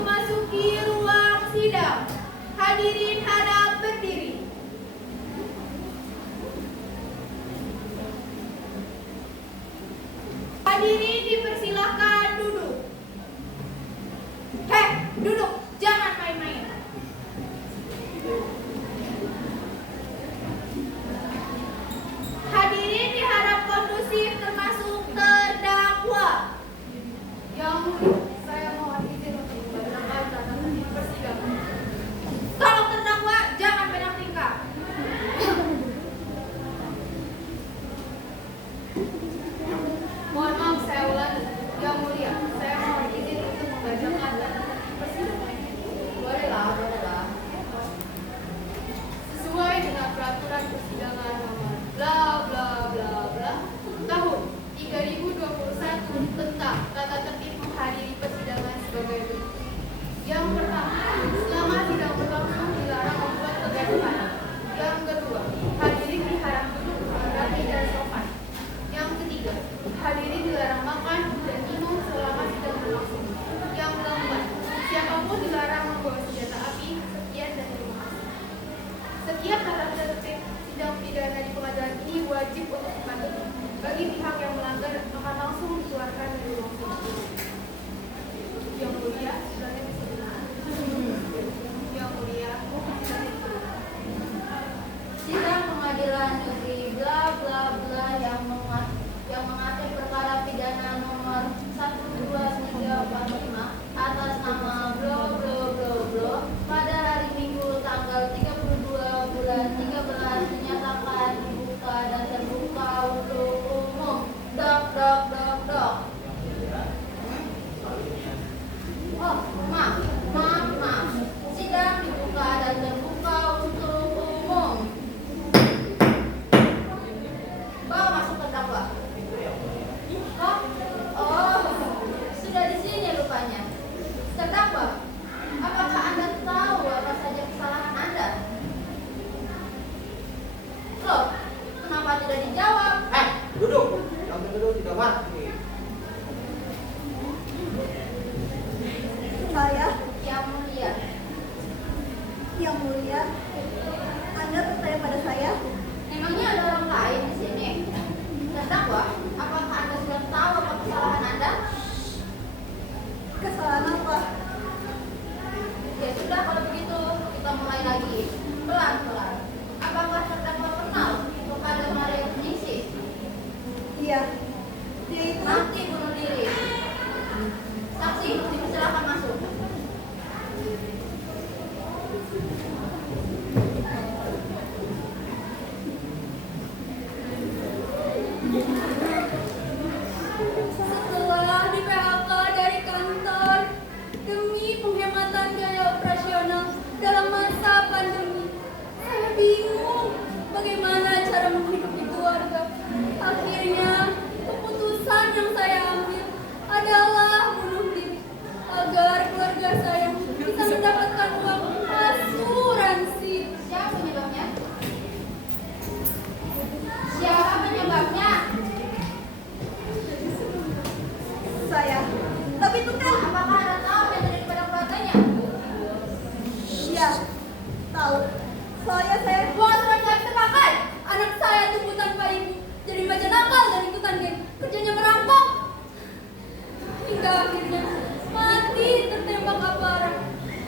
memasuki ruang sidang. Hadirin harap berdiri. Hadirin dipersilahkan duduk. Duduk, jangan main-main. Hadirin diharap kondusif termasuk terdakwa. Yang mulia, saya mohon izin untuk membacakan catatan persidangan. Tolong terdakwa, jangan banyak tingkah. Mohon maaf, saya ulangi. Yang mulia, saya mohon izin untuk membacakan catatan persidangan. Bolehlah. Sesuai dengan peraturan persidangan nomor bla bla bla bla tahun 3021 tentang tata tertib menghadiri persidangan sebagai berikut. Yang pertama, selama sidang berlangsung dilarang membuat kegaduhan. Yang kedua, hadirin diharap duduk rapi dan sopan. Yang ketiga, hadirin dilarang makan dan minum selama sidang berlangsung. Yang keempat, siapapun dilarang membawa senjata api. Sekian dan terima kasih. Setiap tata tertib sidang pidana di pengadilan ini wajib untuk dipatuhi. Bagi pihak yang melanggar akan langsung dikeluarkan dari ruang sidang. Yang mulia, silahkan disampaikan. Yang mulia, silahkan disampaikan. Sidang pengadilan negeri bla bla bla yang mengatur perkara pidana nomor 12345 atas nama bro bro bro bro pada hari Minggu tanggal 32 bulan 13 dinyatakan dibuka dan terbuka untuk umum. Dok dok dok dok. Oh, maaf. Sidang dibuka dan terbuka untuk umum. Bawa masuk terdakwa. Oh, sudah di sini rupanya. Terdakwa, apakah Anda tahu apa saja kesalahan Anda? Loh, kenapa tidak dijawab? Duduk. Yang duduk tidak mati. Saya, Yang mulia, Anda percaya pada saya? memangnya ada orang lain di sini? Terdakwa, apakah Anda sudah tahu apa kesalahan Anda? Kesalahan apa? Ya sudah, kalau begitu kita mulai lagi. Pelan-pelan. Apakah terdakwa kenal kepada Maria Ningsih? Iya, dia itu Nanti bunuh diri. Saksi, dipersilakan masuk. Setelah di PHK dari kantor demi penghematan biaya operasional dalam masa pandemi, saya bingung bagaimana cara menghidupi keluarga. Akhirnya keputusan yang saya ambil adalah bunuh diri agar keluarga saya bisa mendapatkan uang asuransi. Siapa penyebabnya? Siapa penyebabnya? saya. Tapi itu kan, Apakah Anda tahu yang terjadi pada keluarganya? iya, tahu. Soalnya saya Uang asuransi nggak bisa pakai. Anak saya tumbuh tanpa ibu, jadi remaja nakal dan ikutan geng. Kerjanya merampok. Hingga akhirnya mati tertembak aparat.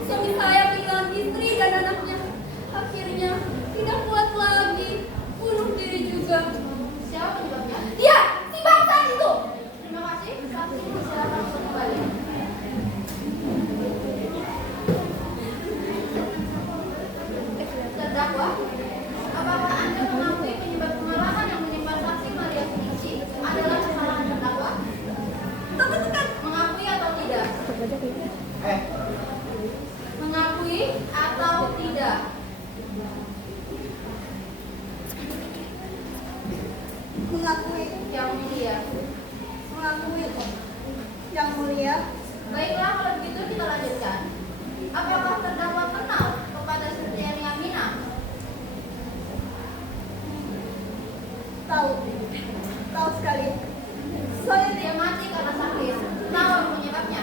Suami saya kehilangan istri dan anaknya. Akhirnya tidak kuat lagi, bunuh diri juga. Siapa penyebabnya? Dia, si bangsat itu. Terima kasih. Saksi, silakan masuk kembali. Terdakwa, apakah Anda mengakui penyebab kemarahan yang menimpa saksi Maria Ningsih adalah kesalahan terdakwa? tapi itu kan Mengakui atau tidak? Mengakui atau tidak? mengakui, Yang mulia. mengakui. Yang mulia, Baiklah, kalau begitu kita lanjutkan. Apakah terdakwa kenal kepada Supriani Aminah? tahu. Tahu sekali. Saya Dia mati karena sakit. Tahu penyebabnya?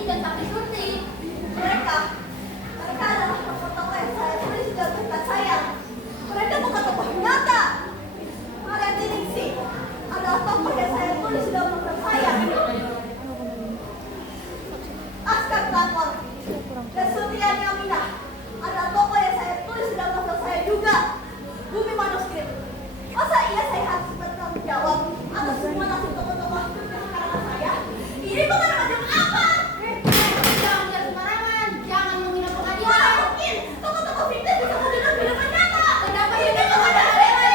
Hayati dan Sakti Surti. Mereka adalah tokoh-tokoh yang saya tulis di dalam cerita saya. Mereka bukan tokoh nyata. Mariati Ningsih adalah tokoh yang saya tulis di dalam novel saya. Askar Takor dan Sutriani Aminah adalah tokoh yang saya tulis di dalam novel saya juga. Bumi Manuskrip. Masa iya saya harus bertanggung jawab atas semua nasib tokoh-tokoh yang karangan saya? Ini bukan macam apa? Jangan bicara sembarangan, jangan menghina Mana pengadilan. mungkin tokoh-tokoh fiktif bisa menjadi kehidupan nyata? Kenapa Ini tidak bukan ada ada fiktif.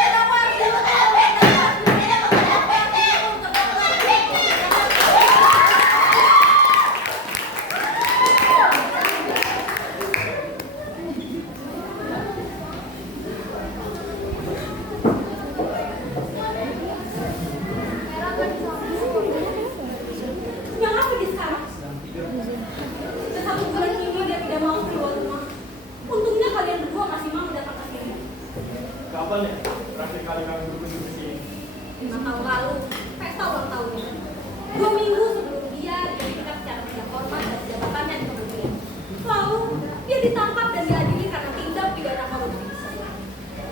Ini bukan ada fiktif. Ini bukan ada fiktif. Yang apa dia sekarang? Sudah 1 bulan ini dia tidak mau keluar rumah. Untungnya kalian berdua masih mau datang ke sini. Kapan ya terakhir kali kami berkunjung ke sini? 5 tahun lalu, pesta ulang tahunnya. 2 minggu sebelum dia diangkat secara tidak hormat dari jabatannya di kementerian. Lalu dia ditangkap dan diadili karena tindak pidana korupsi.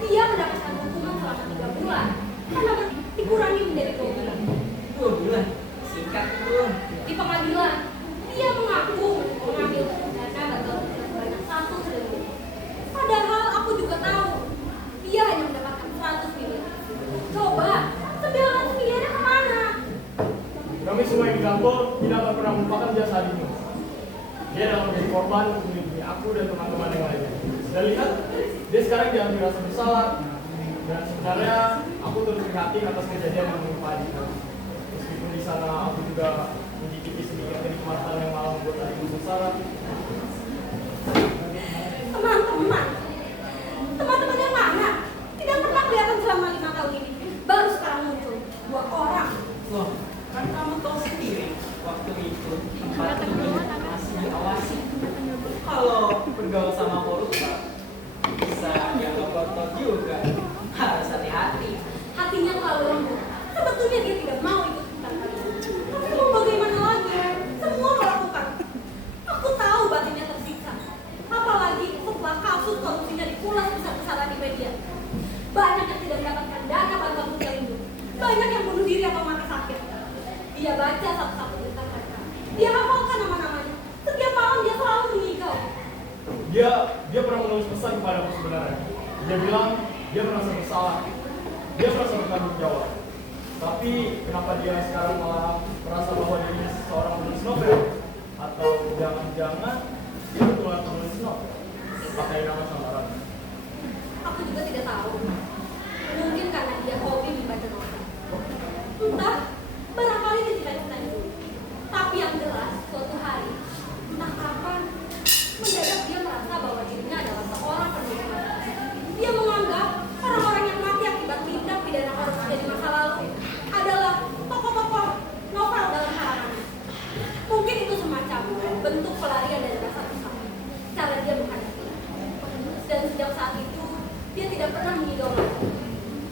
Dia mendapatkan hukuman selama 3 bulan karena dikurangi menjadi 2 bulan. 2 bulan. Singkat itu. Di pengadilan, dia mengaku mengambil dana bantuan sosial sebanyak 1 triliun. Padahal aku juga tahu dia hanya mendapatkan 100 miliar. Coba, 900 miliarnya kemana? Kami semua yang di kantor tidak akan pernah melupakan jasa Adino. Dia dalam menjadi korban untuk melindungi aku dan teman-teman yang lainnya. Dan lihat, dia sekarang diambil rasa bersalah. Dan sebenarnya aku turut prihatin atas kejadian yang menimpa Adino. Meskipun di sana aku juga mencicipi sedikit kenikmatan yang malah membuat Adino sengsara. Teman-teman yang mana? Tidak pernah kelihatan selama 5 tahun ini. Baru sekarang muncul 2 orang. Loh, kan kamu tahu sendiri waktu itu tempat ini masih diawasi. Kalau bergaul sama koruptor bisa dianggap kotor juga. Harus hati-hati. Hatinya terlalu lembut. Sebetulnya dia tidak mau ikut tentang kalian. Tapi mau bagaimana lagi? Semua melakukan. Aku tahu batinnya tersiksa. Apalagi setelah kasus korupsinya dipulas besar-besaran di media. Banyak yang tidak mendapatkan dana bantuan sosial itu. Banyak yang bunuh diri atau mati sakit. Dia baca satu-satu berita mereka. Dia hafalkan nama-namanya. Setiap malam dia selalu mengigau. Dia pernah menulis pesan kepadaku sebenarnya. Dia bilang dia merasa bersalah. Dia merasa bertanggung jawab. Tapi kenapa dia sekarang malah merasa bahwa dirinya seorang penulis novel? Atau jangan-jangan dia betulan penulis novel? Pakai nama samaran. Aku juga tidak tahu. Mungkin karena dia hobi membaca novel. Entah, barangkali dia tidak menanju. Tapi yang jelas, suatu hari, entah kapan, mendadak dia merasa bahwa dirinya adalah seorang penulis novel. Dia menganggap orang-orang yang mati akibat tindak pidana korupsi di masa lalu adalah tokoh-tokoh novel dalam karangannya. Mungkin itu semacam bentuk pelarian dari rasa bersalah. Cara dia menghadapi. Dan sejak saat itu, dia tidak pernah mengigau lagi.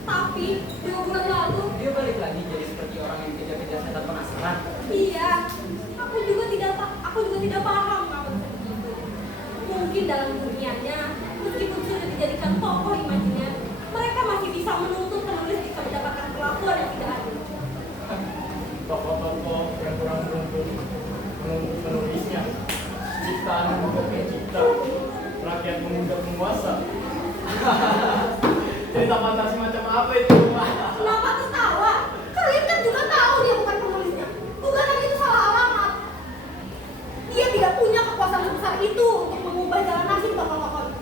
Tapi 2 bulan lalu, Dia balik lagi jadi seperti orang yang kejar-kejar setan penasaran. iya, aku juga tidak paham mengapa seperti itu. Mungkin dalam dunianya, meskipun sudah dijadikan tokoh imajiner, mereka masih bisa menuntut penulis bisa mendapatkan perlakuan yang tidak adil. Tokoh-tokoh yang kurang beruntung menuntut penulisnya. Ciptaan untuk pencipta, rakyat mengunggah penguasa. Cerita fantasi macam apa itu? Kenapa tertawa? Kalian kan juga tahu dia bukan penulisnya. Bukan lagi itu salah alamat. Dia tidak punya kekuasaan sebesar itu untuk mengubah jalan nasib tokoh-tokoh itu.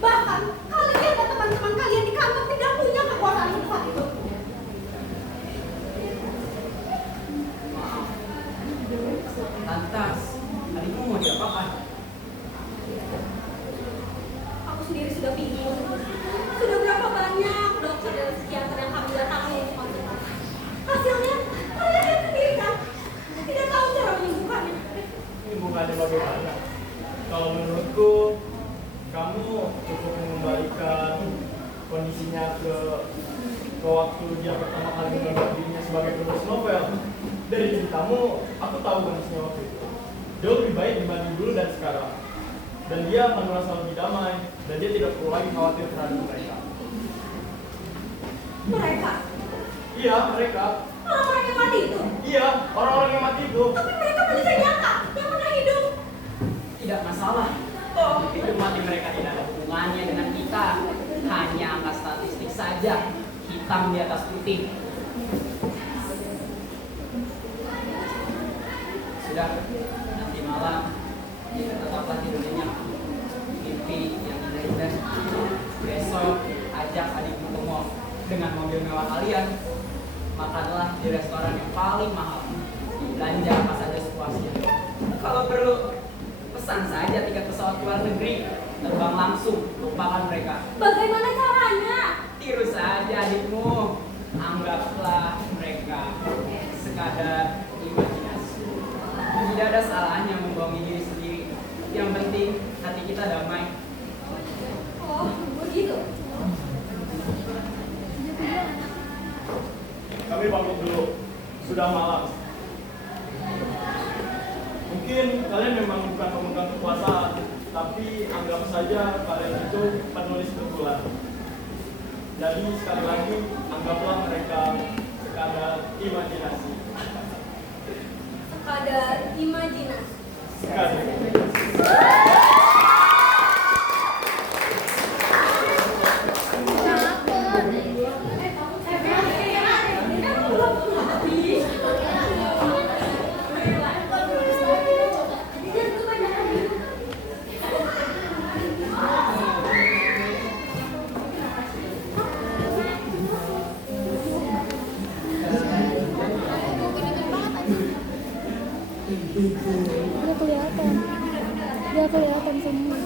Bahkan kalian dan teman-teman kalian di kantor tidak punya kekuasaan sebesar itu. Maaf. Lantas, adikmu mau diapakan? Aku sendiri sudah bingung. Sudah berapa banyak dokter dan psikiater yang kami datangi untuk konsultasi. Hasilnya, kalian lihat sendiri kan? Tidak tahu cara menyembuhkannya. Ini bukannya bagaimana? Kalau menurutku, kamu cukup mengembalikan kondisinya ke waktu dia pertama kali menganggap dirinya sebagai penulis novel. Dari ceritamu, aku tahu kondisinya waktu itu. jauh lebih baik dibanding dulu dan sekarang. Dan dia akan merasa lebih damai, dan dia tidak perlu lagi khawatir terhadap mereka. Mereka? Iya, mereka. Orang-orang yang mati itu? Iya, orang-orang yang mati itu. Tapi mereka manusia nyata, yang mana hidup. Tidak masalah. Toh, hidup mati mereka tidak ada hubungannya dengan kita. Hanya angka statistik saja, hitam di atas putih. Sudah, nanti malam kita tetaplah tidur nyenyak. Mimpi yang indah-indah. Besok ajak adikmu ke mall. Dengan mobil mewah kalian, makanlah di restoran yang paling mahal. Belanja apa saja sepuasnya. Kalau perlu, pesan saja tiket pesawat ke luar negeri. Terbang langsung, lupakan mereka. Bagaimana caranya? Tiru saja adikmu. Anggaplah mereka sekadar imajinasi. Tidak ada salahnya membohongi diri sendiri. Yang penting hati kita damai. Oh, begitu. Kami pamit dulu, sudah malam. Mungkin kalian memang bukan pemegang kekuasaan, tapi anggap saja kalian itu penulis betulan. Jadi sekali lagi, anggaplah mereka sekadar imajinasi. Sekadar imajinasi. Sekadar imajinasi. Dia kelihatan semua.